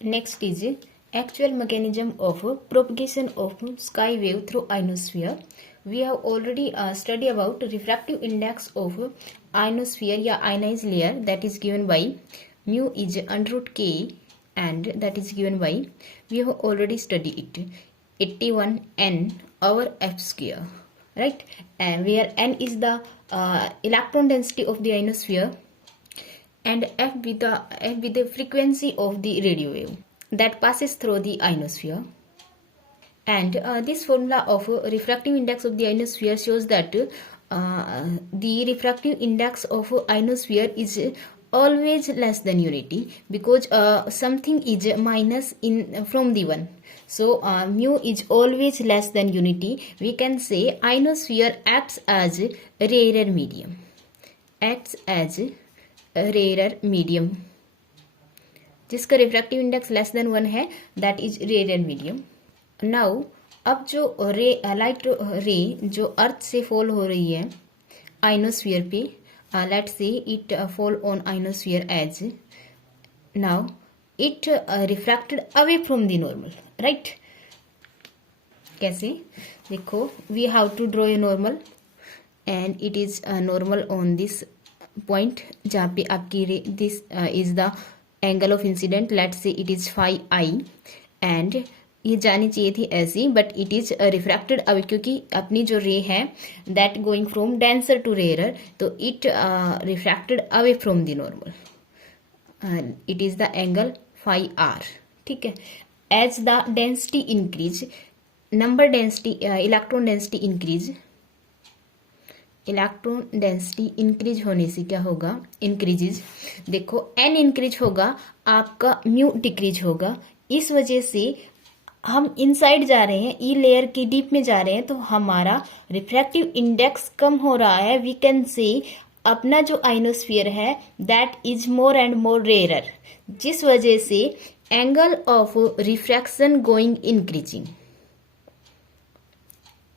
Next is actual mechanism of propagation of sky wave through ionosphere. We have already studied about refractive index of ionosphere या ionized layer, that is given by mu is under root k, and that is given by, we have already studied it, 81 n over f square, right? And where n is the electron density of the ionosphere, and f with the frequency of the radio wave that passes through the ionosphere. And this formula of refractive index of the ionosphere shows that the refractive index of ionosphere is always less than unity, because something is minus in from the one. So mu is always less than unity. We can say ionosphere acts as rarer medium, acts as rare medium, जिसका refractive index less than 1 है, that is rare medium. Now अब जो light रे जो अर्थ से fall हो रही है आइनोस्फीयर पे, let's say it fall on ionosphere edge, now it refracted away from the normal, right? कैसे? देखो, we have to draw a normal, and it is normal on this point जहाँ पे आपकी this is the angle of incident, let's say it is phi I, and ये जानी चाहिए थी ऐसी, but it is refracted away, क्योंकि अपनी जो रे है that going from denser to rare, तो it refracted away from the normal, it is the angle phi r. ठीक है. As the density increase, number density, electron density increase, electron density increase होने से क्या होगा? Increases. देखो, an increase होगा, आपका म्यू डिक्रीज होगा. इस वजह से हम इनसाइड जा रहे हैं, ई लेयर की डीप में जा रहे हैं, तो हमारा रिफ्रैक्टिव इंडेक्स कम हो रहा है. वी कैन से अपना जो आइनोस्फीयर है that is more and more rare, जिस वजह से angle of refraction going increasing,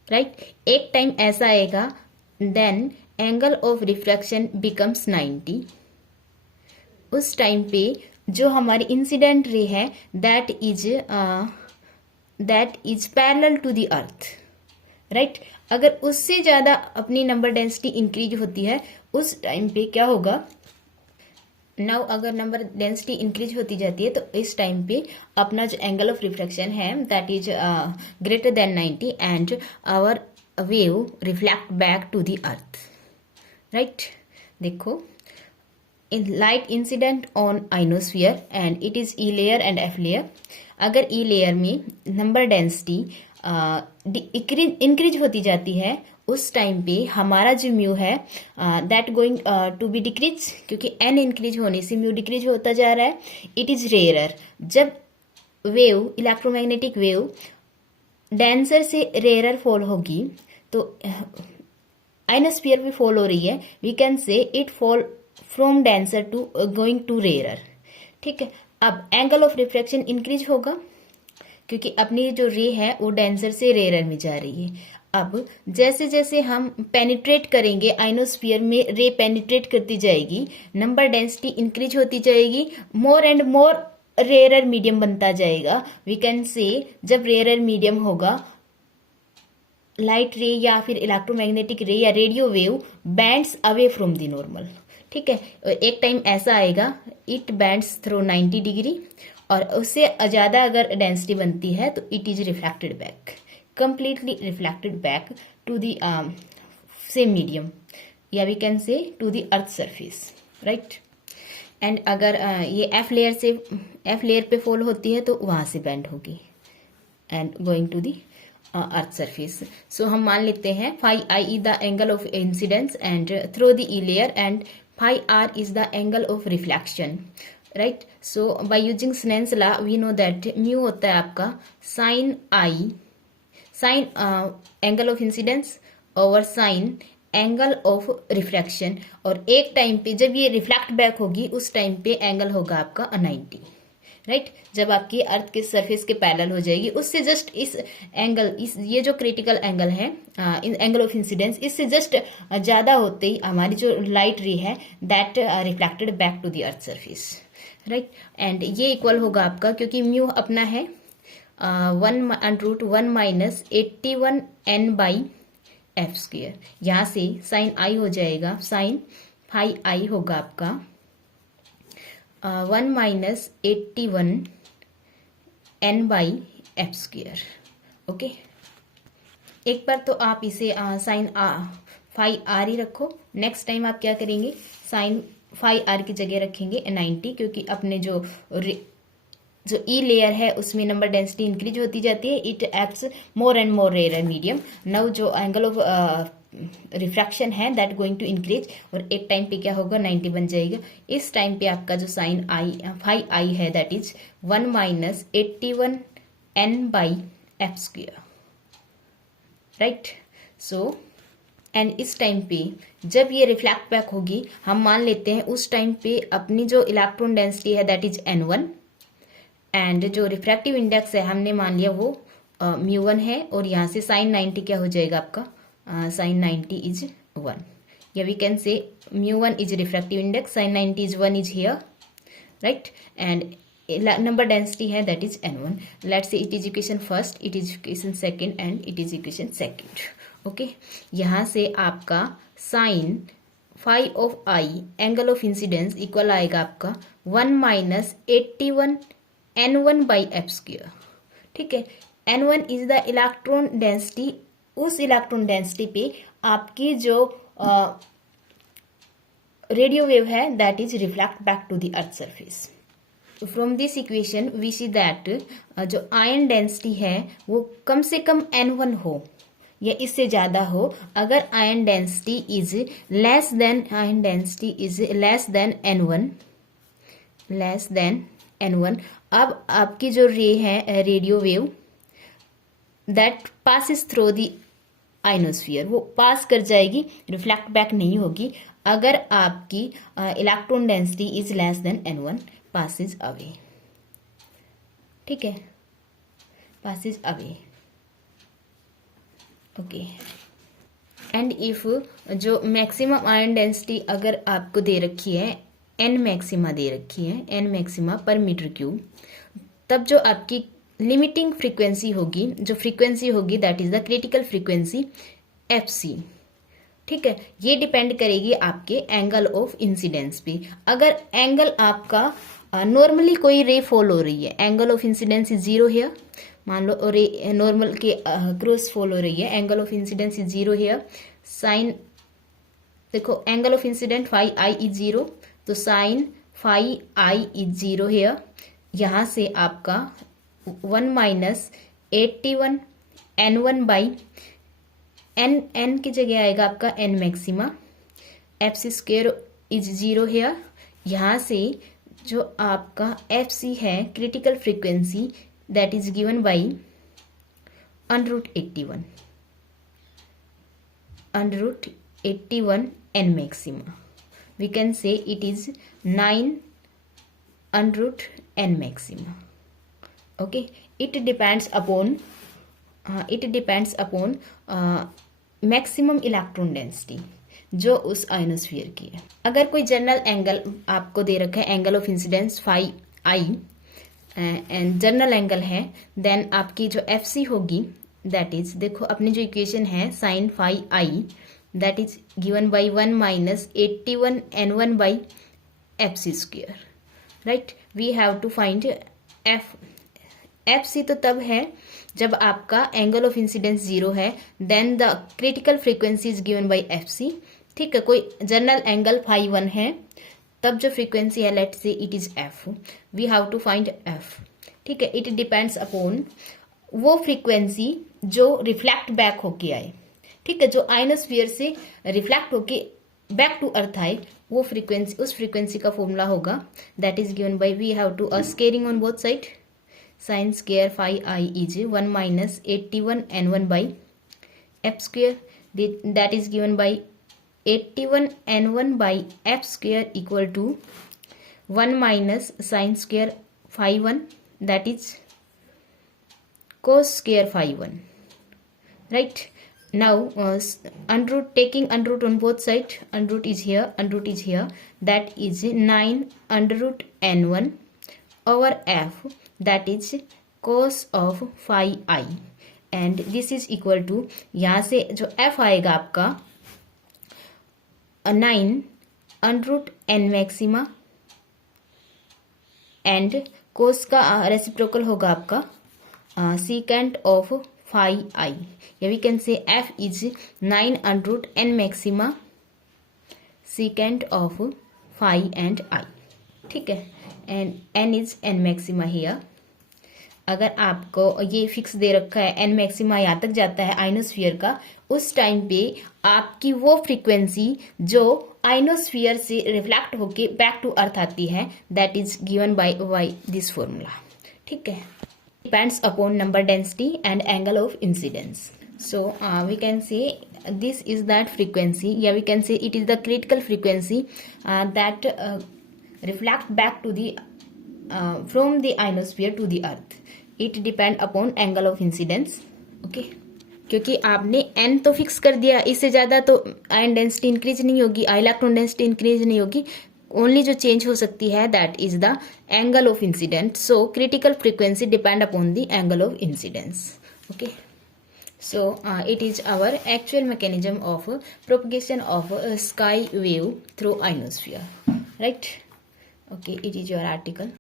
right? एक टाइम ऐसा आएगा, then angle of refraction becomes 90. उस टाइम पे जो हमारी इंसिडेंट रे है that is parallel to the earth, right? अगर उससे ज्यादा अपनी नंबर डेंसिटी इंक्रीज होती है उस टाइम पे क्या होगा? नाउ अगर नंबर डेंसिटी इंक्रीज होती जाती है तो इस टाइम पे अपना जो एंगल ऑफ रिफ्रैक्शन है that is greater than 90, and our wave reflect back to the earth, right? देखो, in light incident on ionosphere and it is E layer and F layer. अगर E layer में number density increase होती जाती है उस time पे हमारा जो म्यू है that going to be decrease, क्योंकि एन इंक्रीज होने से म्यू डिक्रीज होता जा रहा है. It is rare. जब वेव, इलेक्ट्रोमैग्नेटिक वेव डेंसर से रेयर फॉल होगी तो आइनोस्फीयर भी फॉल हो रही है, we can say it fall from denser to going to rare. ठीक है. अब एंगल ऑफ रिफ्रैक्शन इंक्रीज होगा क्योंकि अपनी जो रे है वो डेंसर से रेयर में जा रही है. अब जैसे जैसे हम पेनिट्रेट करेंगे आइनोस्फीयर में, रे पेनिट्रेट करती जाएगी, नंबर डेंसिटी इंक्रीज होती जाएगी, more and more rare medium बनता जाएगा. वी कैन से जब रेयर मीडियम होगा, लाइट रे या फिर इलेक्ट्रोमैग्नेटिक रे या radio wave bands away from the normal. ठीक है. एक टाइम ऐसा आएगा इट बैंड्स थ्रू 90 डिग्री, और उससे ज्यादा अगर डेंसिटी बनती है तो it is reflected back, completely reflected back to the same medium, या we can say to the earth surface, right? And अगर ये एफ लेयर पे फॉल होती है तो वहां से बैंड होगी and going to the earth surface. So हम मान लेते हैं phi i the angle of incidence and through the E layer, and phi r is the angle of reflection, right? So by using Snell's law we know that mu होता है आपका sine i, sine angle of incidence over sine angle of refraction, और एक time पे जब ये reflect back होगी उस टाइम पे एंगल होगा आपका 90, राइट? जब आपकी अर्थ के सरफेस के पैरेलल हो जाएगी, उससे जस्ट इस एंगल, ये जो क्रिटिकल एंगल है, एंगल ऑफ इंसिडेंस, इससे जस्ट ज्यादा होते ही हमारी जो लाइट रे है that reflected back to the earth surface, right. And ये इक्वल होगा आपका, क्योंकि म्यू अपना है 1/√1 माइनस 81n/f²। यहाँ से साइन आई हो जाएगा, साइन फाई आई होगा आपका 1 माइनस 81n/f²। ओके, एक बार तो आप इसे साइन फाई आर ही रखो। नेक्स्ट टाइम आप क्या करेंगे, साइन फाई आर की जगह रखेंगे 90, क्योंकि अपने जो ई लेयर है उसमें नंबर डेंसिटी इंक्रीज होती जाती है। It acts more and more rare medium. Now जो एंगल ऑफ रिफ्रैक्शन है दैट गोइंग टू इंक्रीज, और एक टाइम पे क्या होगा 90 बन जाएगा। इस टाइम पे आपका जो साइन आई फाई आई है that is 1 minus 81n/f²। Right. So and इस टाइम पे जब ये रिफ्लेक्ट बैक होगी, हम मान लेते हैं उस टाइम पे अपनी जो इलेक्ट्रॉन डेंसिटी है दैट इज n1, एंड जो रिफ्रैक्टिव इंडेक्स है हमने मान लिया वो μ1 है, और यहाँ से साइन 90 क्या हो जाएगा आपका, साइन 90 इज 1, या we can say μ1 is refractive index, sine 90 is 1 is here, right. And number density है that is n1। Let's say it is equation first, it is equation second and it is equation second. Okay, यहाँ से आपका sine phi of i angle of incidence equal आएगा आपका 1 minus 81n1/f²। ठीक है, n1 is the electron density. उस electron density पे आपकी जो रेडियो वेव है that is reflect back to the earth surface. From this equation we see that जो आयन डेंसिटी है वो कम से कम n1 हो या इससे ज्यादा हो। अगर ion density is less than n1, अब आपकी जो रे है radio wave that passes through the ionosphere, वो पास कर जाएगी, रिफ्लेक्ट बैक नहीं होगी। अगर आपकी electron density is less than n1, passes away. ठीक है, passes away. Okay, and if जो मैक्सिमम आयन डेंसिटी अगर आपको दे रखी है n मैक्सिमा दे रखी है, n मैक्सिमा पर मीटर क्यूब, तब जो आपकी लिमिटिंग फ्रीक्वेंसी होगी, जो फ्रीक्वेंसी होगी that is the critical frequency fc। ठीक है, ये डिपेंड करेगी आपके एंगल ऑफ इंसिडेंस पे। अगर एंगल आपका नॉर्मली कोई रे फॉल हो रही है, angle of incidence is 0 here, मान लो और नॉर्मल के क्रॉस फॉल हो रही है, angle of incidence is 0 here. Sine देखो, angle of incident phi I is 0, तो sine phi I is 0 here. यहाँ से आपका 1 माइनस 81n1 n की जगह आएगा आपका n maxima, f² is 0 here. यहाँ से जो आपका fc है critical frequency that is given by √81 n maxima. We can say it is 9 √n maxima. Okay, it depends upon maximum electron density जो उस आयनोस्फीयर की है। अगर कोई जनरल एंगल आपको दे रखा है, angle of incidence phi I and general angle है, देन आपकी जो fc होगी दैट इज, देखो अपनी जो इक्वेशन है sine phi I that is given by 1 minus 81n1/fc²। Right, we have to find fc तो तब है जब आपका एंगल ऑफ इंसिडेंस 0 है, then the critical frequency is given by fc। ठीक है, कोई जनरल एंगल फाई 1 है, तब जो फ्रीक्वेंसी है let's say it is f, we have to find f। ठीक है, इट डिपेंड्स अपॉन वो फ्रीक्वेंसी जो रिफ्लेक्ट बैक होके आए। ठीक है, जो आयनोस्फीयर से रिफ्लेक्ट होके बैक टू अर्थ आए, वो फ्रीक्वेंसी, उस फ्रीक्वेंसी का फॉर्मूला होगा that is given by, we have to squaring on both side, sine square phi I is 1 minus 81n1/f² that is given by 81n1/f² equal to 1 minus sine square phi 1 that is cos square phi 1। Right, Now under root, taking under root on both sides, under root is here, that is 9 under root n1 over f, that is cos of phi I, and this is equal to, यहाँ से जो f आएगा आपका 9 under root n maxima and cos का reciprocal होगा आपका secant of phi I, या we can say f is 9 under root n maxima secant of phi and I, ठीक है, and n is n maxima here. अगर आपको ये fix दे रखा है n मैक्सिमा यहाँ तक जाता है आइनोस्फीयर का, उस टाइम पे आपकी वो फ्रीक्वेंसी जो आइनोस्फीयर से रिफ्लेक्ट होके बैक टू अर्थ आती है, that is given by this formula, ठीक है. Depends upon number density and angle of incidence. So we can say this is that frequency, yeah, we can say it is the critical frequency that reflect back to the from the ionosphere to the earth. It depend upon angle of incidence. Okay, क्योंकि आपने n तो fix कर दिया, इससे ज़्यादा तो ion density increase नहीं होगी, इलेक्ट्रॉन डेंसिटी इंक्रीज नहीं होगी, ओनली जो चेंज हो सकती है that is the angle of incident. So critical frequency depend upon the angle of incidence. Okay, so it is our actual mechanism of propagation of sky wave through ionosphere, right. Okay, it is your article.